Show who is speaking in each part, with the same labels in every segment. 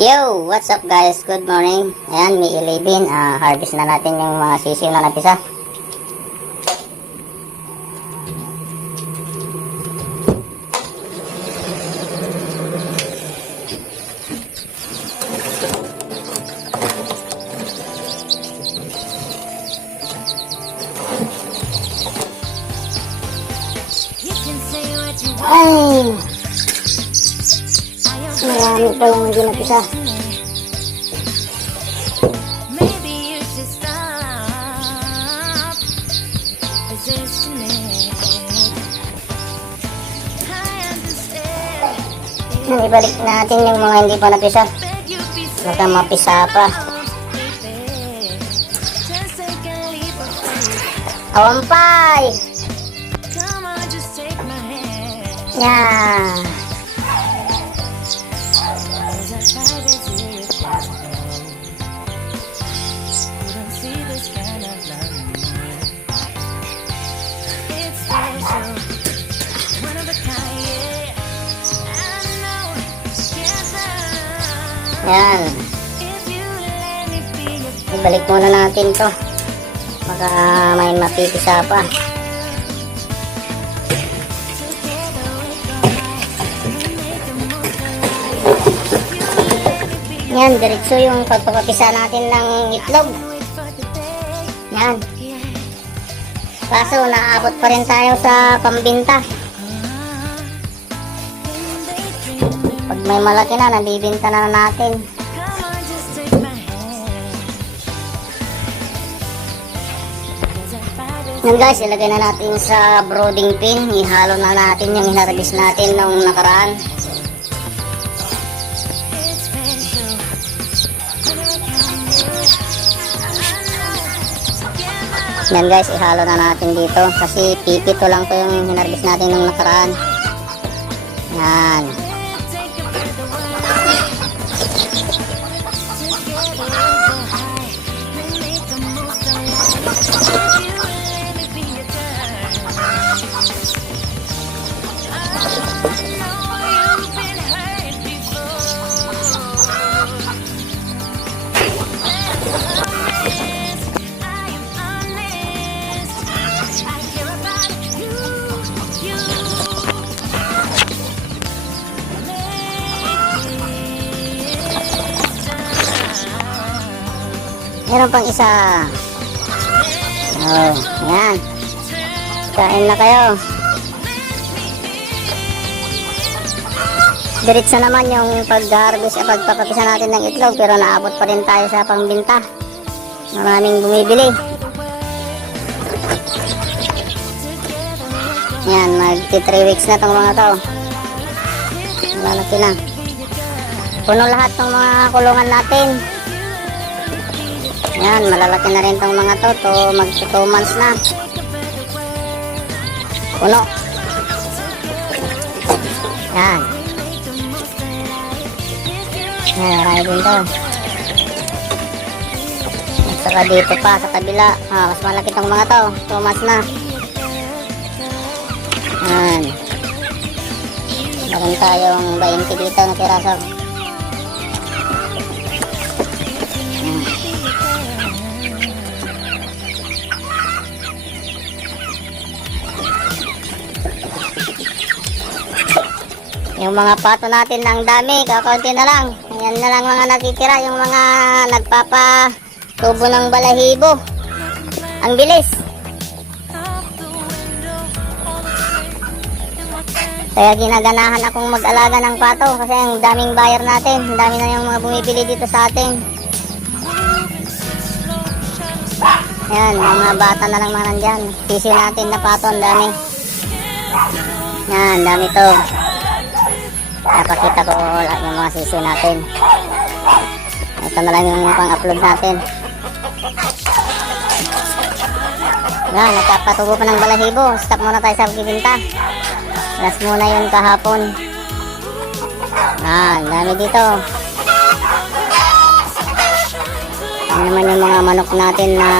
Speaker 1: Yo, what's up guys? Good morning. Ayan, May 11. ah harvest na natin yung mga sisiw na napisa.
Speaker 2: Resisting it. I understand.
Speaker 1: Yan, ibalik natin yung mga hindi pa napisa. Baka mapisa pa. Awampay!
Speaker 2: Yeah. Your
Speaker 1: Ibalik muna natin to. Baka may mapipisa pa. Yan, diretso yung pagpapapisa natin ng itlog. Yan. Kaso, naabot pa rin tayo sa pambinta. Pag may malaki na, nabibinta na natin. Yan guys, ilagay na natin sa brooding pin. Ihalo na natin yung hinarabis natin nung nakaraan. Yan guys, ihalo na natin dito. Kasi pipito lang to yung hinarabis natin nung nakaraan. Yan.
Speaker 2: We'll take
Speaker 1: Meron pang isa. Oh, yan. Kain na kayo. Diretso naman yung pag-harvest at pagpapapisa natin ng itlog pero naabot pa rin tayo sa pangbinta. Maraming bumibili. Yan, magti 3 weeks na tong mga to. Malalaki na. Puno lahat ng mga kulungan natin. Yan, malalaki na rin tong mga to. To, mag 2 months na. Puno. Yan. Yan, marami din to. At saka dito pa, sa kabila. Ah, mas malaki tong mga to. 2 months na. Yan. Meron tayong 20 dito na piraso. Yung mga pato natin ng dami, kakaunti na lang. Yan na lang mga natitira, yung mga nagpapa tubo ng balahibo. Ang bilis. Kaya ginaganahan akong mag-alaga ng pato kasi ang daming buyer natin. Ang dami na yung mga bumibili dito sa atin. Yan, mga bata na lang mga nandyan. Sisi natin na pato, ang dami. Yan, dami to. Napakita ko lahat yung mga sisi natin. Ito na lang yung pang-upload natin. Yan, nagkapatubo pa ng balahibo. Stop muna tayo sa pagbibinta. Last muna yun kahapon. Ah, dami dito. Yan naman yung mga manok natin na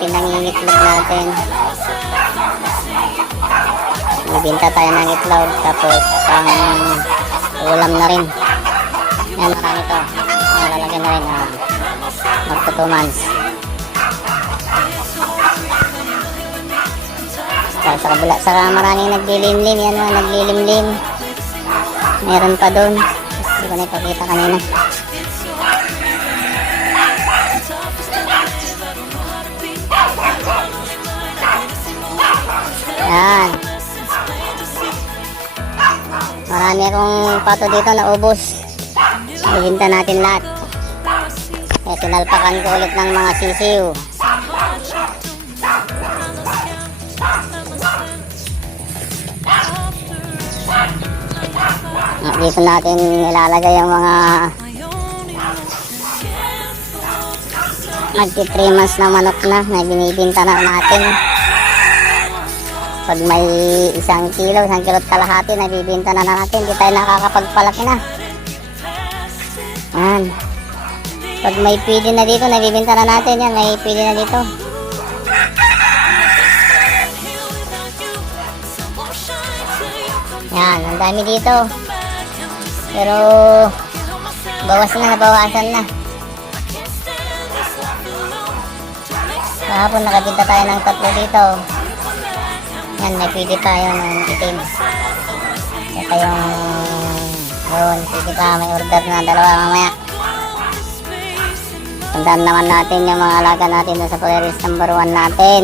Speaker 1: pinangingitlog natin. Nagbinta tayo ng itlog tapos pang ulam na rin. Yan, marami to. Malalagyan na rin. Ah. Magto 2 months. Sa kabila, sa maraming naglilimlim. Yan o, naglilimlim. Meron pa doon. Hindi ko na ipakita kanina. Yan. Marami akong pato dito na ubos. Ibinta natin lahat. Kaya sinalpakan ko ulit ng mga sisiw. At dito natin nilalagay ang mga magti 3 months na manok na na binibinta na natin. Pag may isang kilo, isang kilo at kalahati, nabibinta na natin. Hindi tayo nakakapagpalaki na. Yan. Pag may pwede na dito, nabibinta na natin yan. May pwede na dito. Yan, ang dami dito. Pero, bawas na, bawasan na. Kahapon nakabinta tayo ng tatlo dito. Yan, may pwede pa yun ng itim. Ito yung, yun, pwede pa, may order na dalawa mamaya. Tandaan naman natin yung mga alaga natin doon sa Polaris number 1 natin.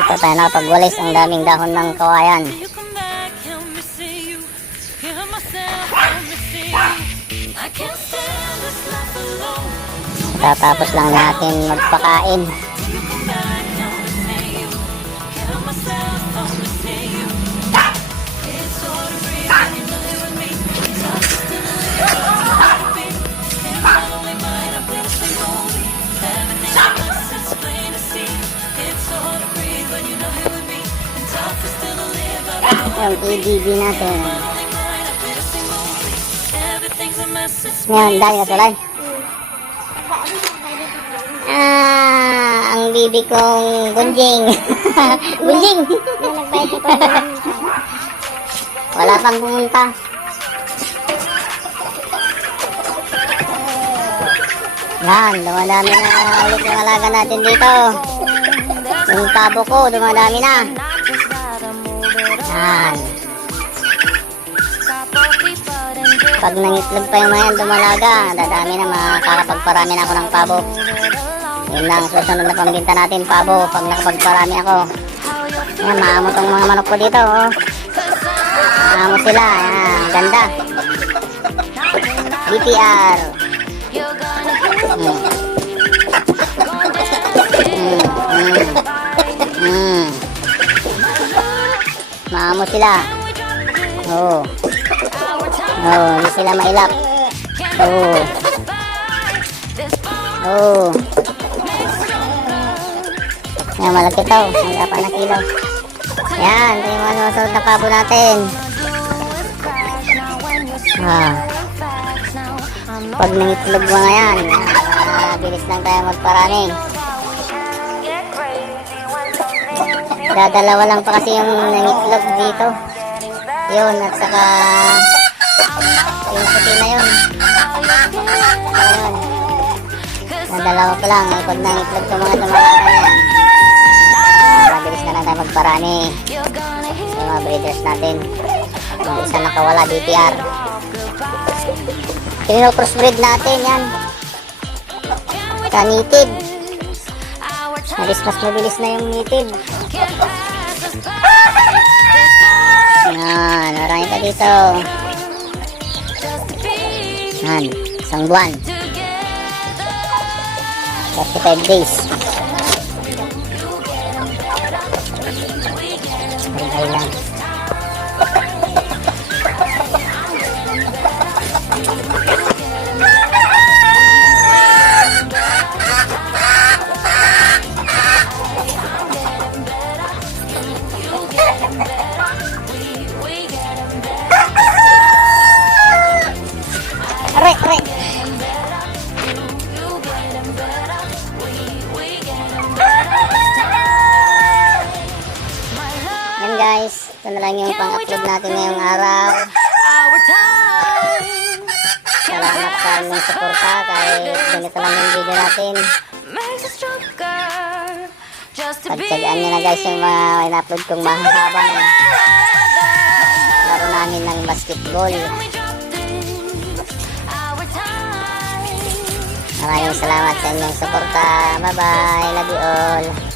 Speaker 1: Ito tayo nakapagwalis ang daming dahon ng kawayan. Tatapos lang natin magpakain.
Speaker 2: Live, live,
Speaker 1: Yung EDB natin. Ngayon, dahil kasulay. Ah, ang bibi kong gunjing. gunjing! Wala pang pumunta. Yan, dumadami na ulit yung alaga natin dito. Yung tabo ko, dumadami na. Yan. Pag nangitlog pa yung mga yan dumalaga, dadami na makakapagparami na ako ng pabo. Yun lang, susunod na pambinta natin pabo pag nakapagparami ako. Yan, maamo tong mga manok ko dito. Oh. Maamo sila. Yan, ganda. BTR. Mm. Mm, mm, mm. Maamo sila. Oo. Oo, hindi sila mailap. Oo. Oo. Yan, malaki to. Ang dapat na kilo. Yan, ito yung mga susunod na pabo natin. Ah. Pag nangitlog mga yan, ah, bilis lang tayo magparami. Dadalawa lang pa kasi yung nangitlog dito. Yun, at saka yung puti na yun. Ayun. Nadalawa pa lang. Eh, pag nangitlog sa mga dumalaga yan. Mabilis na lang tayo magparami. Yung mga breeders natin. Yung isa nakawala, DTR. Pinino-crossbreed natin yan. Sa native. Mabilis na yung native. Yan, marami pa dito. Yan, isang buwan. 35 days. Ay lang. Na lang yung pang-upload natin ngayong araw. Salamat sa inyong suporta kahit ganito lang yung video natin. Pagtsagaan nyo na guys yung mga in-upload kong mahabang laro namin ng basketball. Maraming salamat sa inyong suporta. Bye-bye. Love you all.